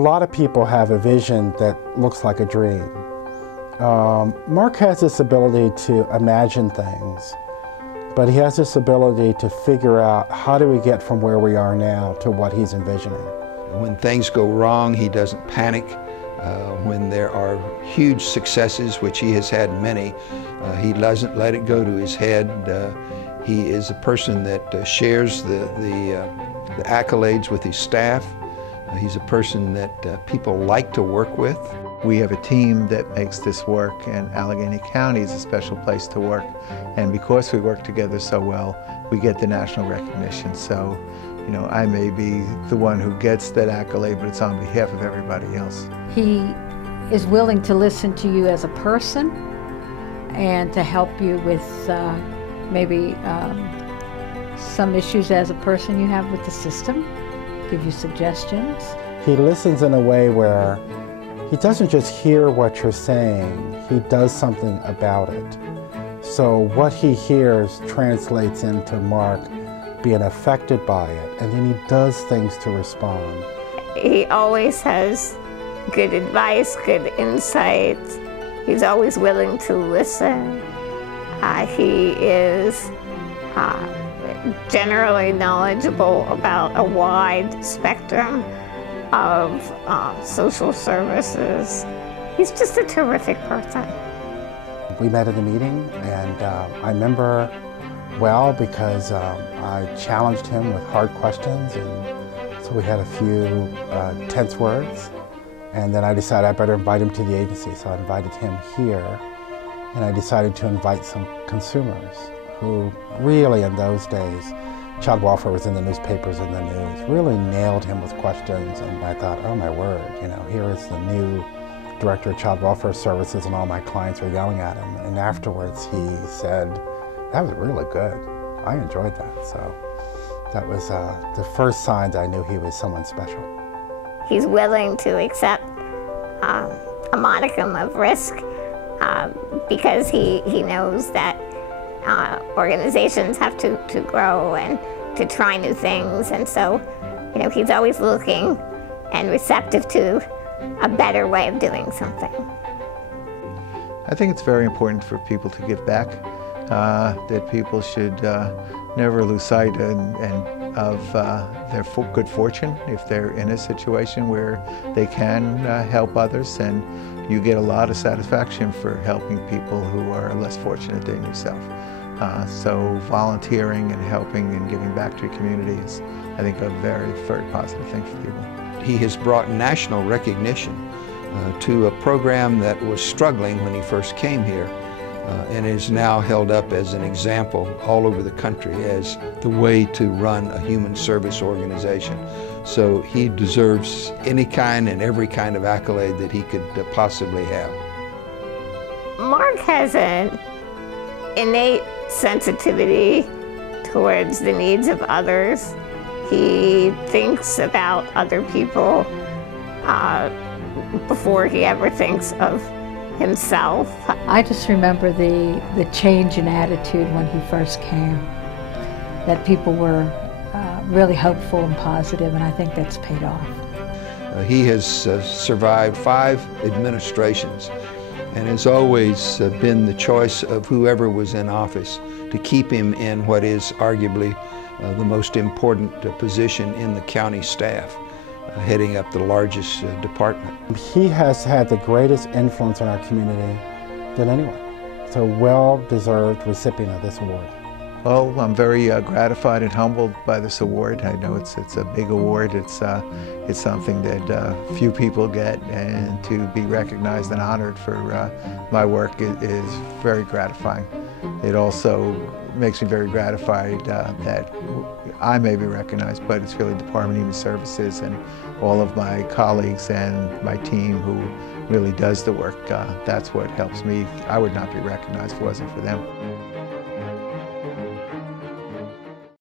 lot of people have a vision that looks like a dream. Marc has this ability to imagine things, but he has this ability to figure out how do we get from where we are now to what he's envisioning. When things go wrong, he doesn't panic. When there are huge successes, which he has had many, he doesn't let it go to his head. He is a person that shares the accolades with his staff. He's a person that people like to work with. We have a team that makes this work, and Allegheny County is a special place to work. And because we work together so well, we get the national recognition. So, you know, I may be the one who gets that accolade, but it's on behalf of everybody else. He is willing to listen to you as a person and to help you with maybe some issues as a person you have with the system, give you suggestions. He listens in a way where he doesn't just hear what you're saying, he does something about it. So what he hears translates into Marc being affected by it, and then he does things to respond. He always has good advice, good insights. He's always willing to listen. He is generally knowledgeable about a wide spectrum of social services. He's just a terrific person. We met at a meeting, and I remember well because I challenged him with hard questions, and so we had a few tense words, and then I decided I better invite him to the agency, so I invited him here, and I decided to invite some consumers who really in those days, child welfare was in the newspapers and the news, really nailed him with questions, and I thought, oh my word, you know, here is the new Director of Child Welfare Services, and all my clients were yelling at him, and afterwards he said, that was really good. I enjoyed that, so that was the first signs I knew he was someone special. He's willing to accept a modicum of risk because he knows that organizations have to grow and to try new things, and so, you know, he's always looking and receptive to a better way of doing something. I think it's very important for people to give back, that people should never lose sight of their good fortune if they're in a situation where they can help others, and you get a lot of satisfaction for helping people who are less fortunate than yourself. So volunteering and helping and giving back to your community is, I think, a very, very positive thing for people. He has brought national recognition to a program that was struggling when he first came here, and is now held up as an example all over the country as the way to run a human service organization. So he deserves any kind and every kind of accolade that he could possibly have. Marc has an innate sensitivity towards the needs of others. He thinks about other people before he ever thinks of himself. I just remember the change in attitude when he first came, that people were really hopeful and positive, and I think that's paid off. He has survived 5 administrations and has always been the choice of whoever was in office to keep him in what is arguably the most important position in the county staff, heading up the largest department. He has had the greatest influence on our community than anyone. So well-deserved recipient of this award. Well, I'm very gratified and humbled by this award. I know it's a big award. It's something that few people get, and to be recognized and honored for my work is very gratifying. It also makes me very gratified that I may be recognized, but it's really Department of Human Services and all of my colleagues and my team who really does the work. That's what helps me. I would not be recognized if it wasn't for them.